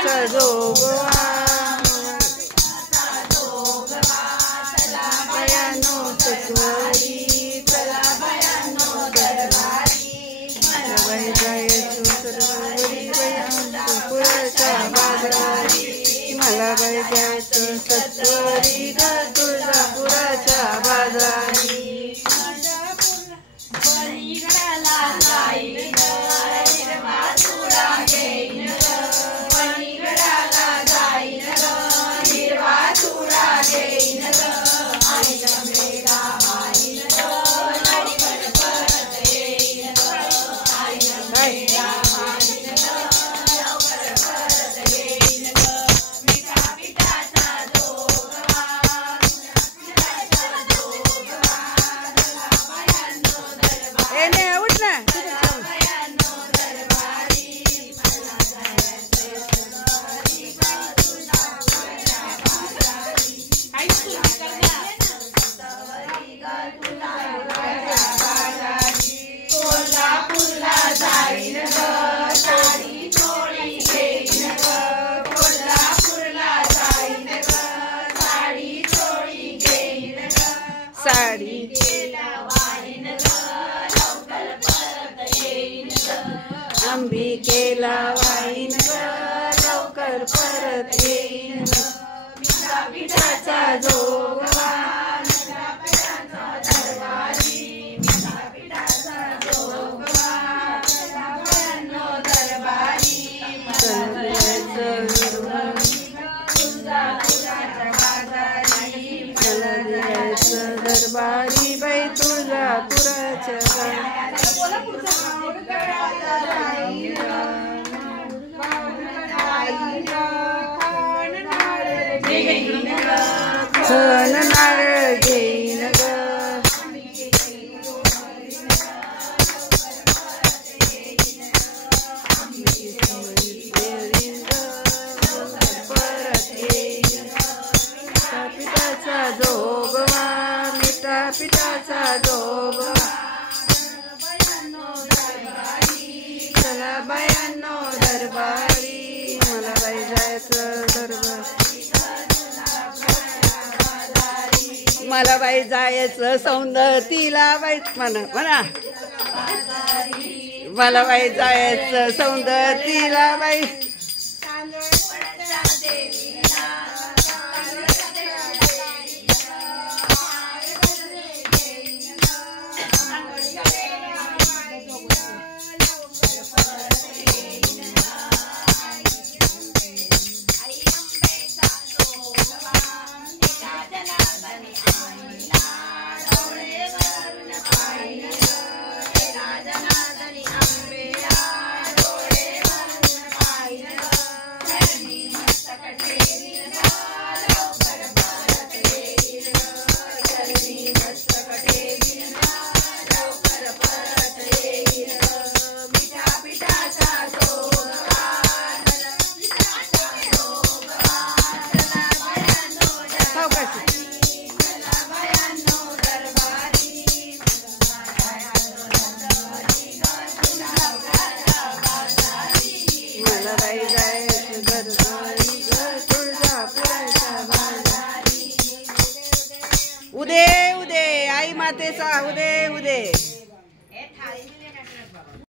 पुराचा जोगवा बयानो सत्वारी चला बयानो दरबारी मला बाई जायचं सत्वारी बयानो पुराच्या बाजारी मला बाई जायचं सत्वारी तुळजापुराच्या बाजारी साडी अंबिकेला वाईन लवकर परत येईन पिठाचा जोगवा दरबारी पिठाचा जोगवा दरबारी दरबारी बाई तुळजापुराच्या छान नारळ घेईन ग पिठाचा जोगवा पिठाचा जोगवा चला बयानो दरबारी मला बाई जायचं दरबारी मला बाई जायचं सौंदतीला बाई म्हणा मला बाई जायचं सौंदतीला बाई उदे उदे आई मातेचा उदे उदे